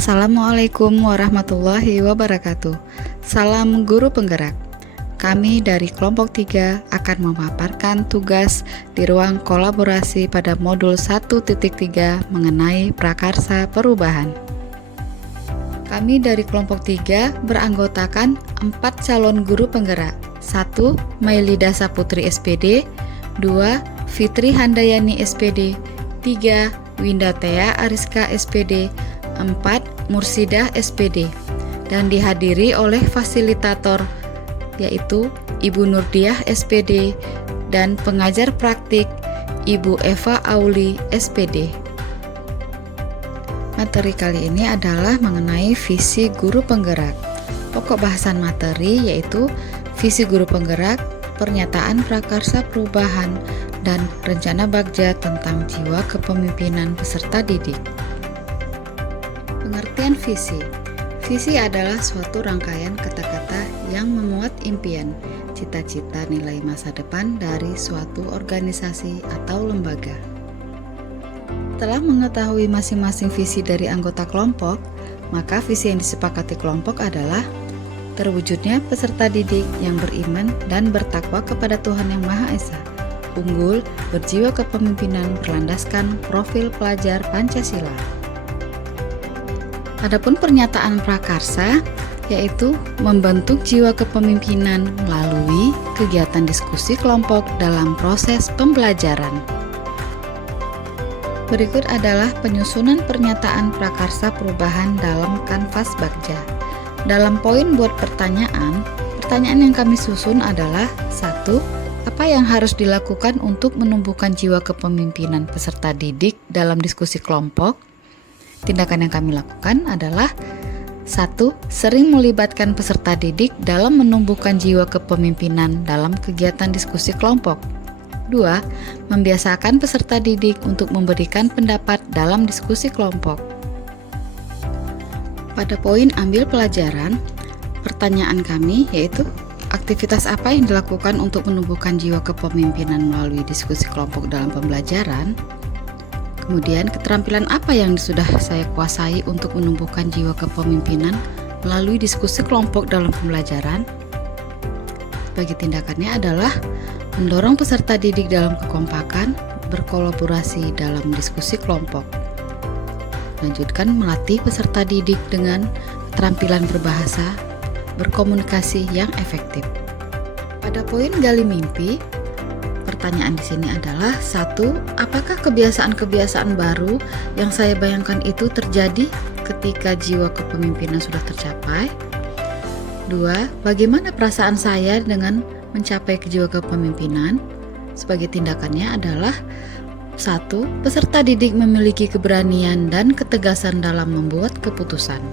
Assalamualaikum warahmatullahi wabarakatuh. Salam guru penggerak. Kami dari kelompok 3 akan memaparkan tugas di ruang kolaborasi pada modul 1.3 mengenai prakarsa perubahan. Kami dari kelompok 3 beranggotakan 4 calon guru penggerak. 1. Mailida Saputri SPD, 2. Fitri Handayani SPD, 3. Winda Tea Ariska SPD, 4. Mursidah SPD, dan dihadiri oleh fasilitator yaitu Ibu Nurdiah SPD dan pengajar praktik Ibu Eva Auli SPD. Materi kali ini adalah mengenai visi guru penggerak. Pokok bahasan materi yaitu visi guru penggerak, pernyataan prakarsa perubahan, dan rencana bagja tentang jiwa kepemimpinan peserta didik. Pengertian visi. Visi adalah suatu rangkaian kata-kata yang memuat impian, cita-cita nilai masa depan dari suatu organisasi atau lembaga. Setelah mengetahui masing-masing visi dari anggota kelompok, maka visi yang disepakati kelompok adalah terwujudnya peserta didik yang beriman dan bertakwa kepada Tuhan Yang Maha Esa, unggul, berjiwa kepemimpinan berlandaskan profil pelajar Pancasila. Adapun pernyataan prakarsa yaitu membentuk jiwa kepemimpinan melalui kegiatan diskusi kelompok dalam proses pembelajaran. Berikut adalah penyusunan pernyataan prakarsa perubahan dalam kanvas bagja. Dalam poin buat pertanyaan yang kami susun adalah 1. Apa yang harus dilakukan untuk menumbuhkan jiwa kepemimpinan peserta didik dalam diskusi kelompok? Tindakan yang kami lakukan adalah 1. Sering melibatkan peserta didik dalam menumbuhkan jiwa kepemimpinan dalam kegiatan diskusi kelompok. 2. Membiasakan peserta didik untuk memberikan pendapat dalam diskusi kelompok. Pada poin ambil pelajaran, pertanyaan kami yaitu aktivitas apa yang dilakukan untuk menumbuhkan jiwa kepemimpinan melalui diskusi kelompok dalam pembelajaran? Kemudian, keterampilan apa yang sudah saya kuasai untuk menumbuhkan jiwa kepemimpinan melalui diskusi kelompok dalam pembelajaran? Bagi tindakannya adalah mendorong peserta didik dalam kekompakan, berkolaborasi dalam diskusi kelompok. Lanjutkan melatih peserta didik dengan keterampilan berbahasa, berkomunikasi yang efektif. Pada poin gali mimpi, pertanyaan di sini adalah 1. Apakah kebiasaan-kebiasaan baru yang saya bayangkan itu terjadi ketika jiwa kepemimpinan sudah tercapai? 2. Bagaimana perasaan saya dengan mencapai jiwa kepemimpinan? Sebagai tindakannya adalah 1. Peserta didik memiliki keberanian dan ketegasan dalam membuat keputusan.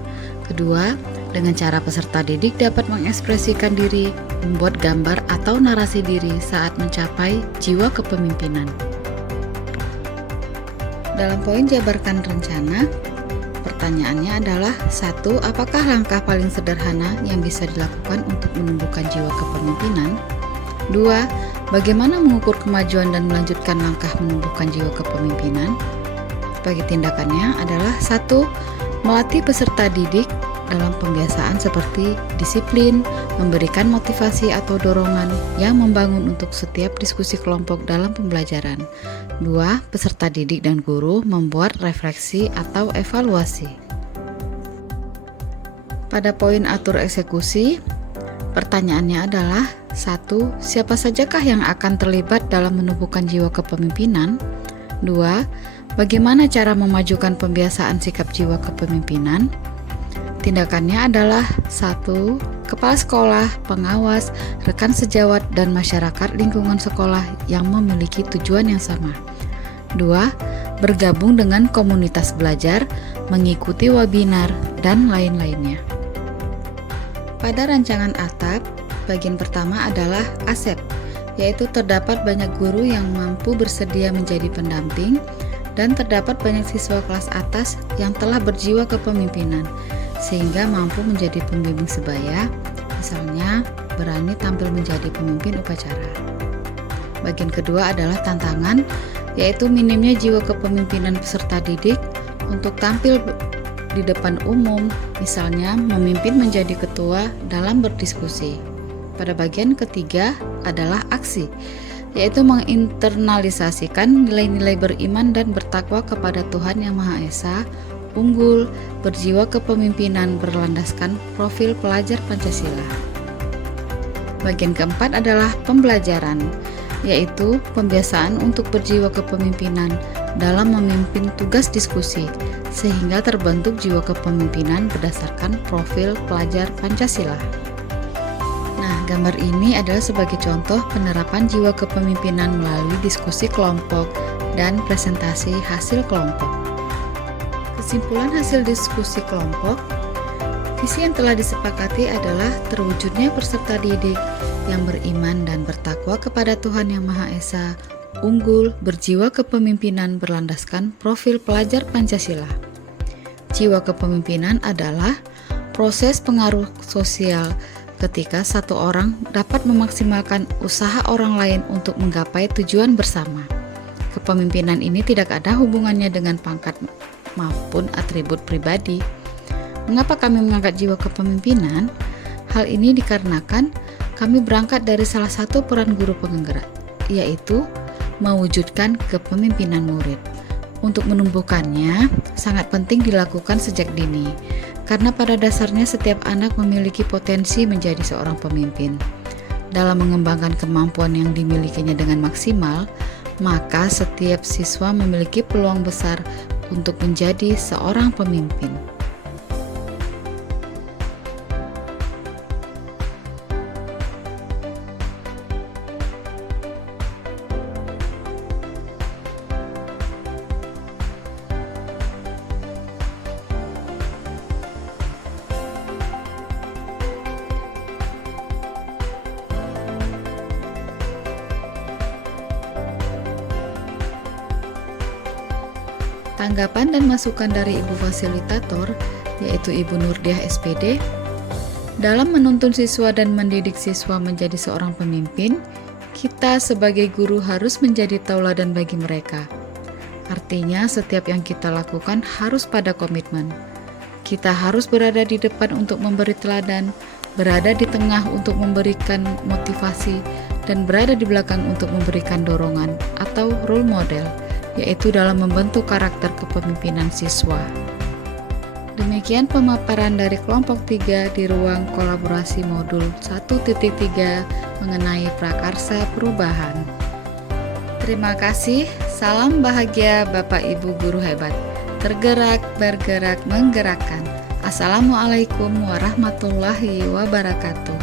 Kedua, dengan cara peserta didik dapat mengekspresikan diri, membuat gambar atau narasi diri saat mencapai jiwa kepemimpinan. Dalam poin jabarkan rencana, pertanyaannya adalah 1. Apakah langkah paling sederhana yang bisa dilakukan untuk menumbuhkan jiwa kepemimpinan? 2. Bagaimana mengukur kemajuan dan melanjutkan langkah menumbuhkan jiwa kepemimpinan? Sebagai tindakannya adalah 1. Melatih peserta didik dalam pembiasaan seperti disiplin, memberikan motivasi atau dorongan yang membangun untuk setiap diskusi kelompok dalam pembelajaran. 2. Peserta didik dan guru membuat refleksi atau evaluasi. Pada poin atur eksekusi, pertanyaannya adalah 1. Siapa sajakah yang akan terlibat dalam menumbuhkan jiwa kepemimpinan? 2. Bagaimana cara memajukan pembiasaan sikap jiwa kepemimpinan? Tindakannya adalah 1. Kepala sekolah, pengawas, rekan sejawat, dan masyarakat lingkungan sekolah yang memiliki tujuan yang sama. 2. Bergabung dengan komunitas belajar, mengikuti webinar, dan lain-lainnya. Pada rancangan atap, bagian pertama adalah ASEP, yaitu terdapat banyak guru yang mampu bersedia menjadi pendamping, dan terdapat banyak siswa kelas atas yang telah berjiwa kepemimpinan, sehingga mampu menjadi pembimbing sebaya, misalnya berani tampil menjadi pemimpin upacara. Bagian kedua adalah tantangan, yaitu minimnya jiwa kepemimpinan peserta didik untuk tampil di depan umum, misalnya memimpin menjadi ketua dalam berdiskusi. Pada bagian ketiga adalah aksi, yaitu menginternalisasikan nilai-nilai beriman dan bertakwa kepada Tuhan Yang Maha Esa, unggul, berjiwa kepemimpinan berlandaskan profil pelajar Pancasila. Bagian keempat adalah pembelajaran, yaitu pembiasaan untuk berjiwa kepemimpinan dalam memimpin tugas diskusi, sehingga terbentuk jiwa kepemimpinan berdasarkan profil pelajar Pancasila. Nah, gambar ini adalah sebagai contoh penerapan jiwa kepemimpinan melalui diskusi kelompok dan presentasi hasil kelompok. Kesimpulan hasil diskusi kelompok, visi yang telah disepakati adalah terwujudnya peserta didik yang beriman dan bertakwa kepada Tuhan Yang Maha Esa, unggul, berjiwa kepemimpinan berlandaskan profil pelajar Pancasila. Jiwa kepemimpinan adalah proses pengaruh sosial ketika satu orang dapat memaksimalkan usaha orang lain untuk menggapai tujuan bersama. Kepemimpinan ini tidak ada hubungannya dengan pangkat maupun atribut pribadi. Mengapa kami mengangkat jiwa kepemimpinan? Hal ini dikarenakan kami berangkat dari salah satu peran guru penggerak, yaitu mewujudkan kepemimpinan murid. Untuk menumbuhkannya, sangat penting dilakukan sejak dini, karena pada dasarnya setiap anak memiliki potensi menjadi seorang pemimpin. Dalam mengembangkan kemampuan yang dimilikinya dengan maksimal, maka setiap siswa memiliki peluang besar untuk menjadi seorang pemimpin. Tanggapan dan masukan dari Ibu Fasilitator, yaitu Ibu Nurdiah SPD, dalam menuntun siswa dan mendidik siswa menjadi seorang pemimpin, kita sebagai guru harus menjadi tauladan bagi mereka. Artinya, setiap yang kita lakukan harus pada komitmen. Kita harus berada di depan untuk memberi teladan, berada di tengah untuk memberikan motivasi, dan berada di belakang untuk memberikan dorongan atau role model, yaitu dalam membentuk karakter kepemimpinan siswa. Demikian pemaparan dari kelompok 3 di ruang kolaborasi modul 1.3 mengenai prakarsa perubahan. Terima kasih, salam bahagia Bapak Ibu Guru Hebat. Tergerak, bergerak, menggerakkan. Assalamualaikum warahmatullahi wabarakatuh.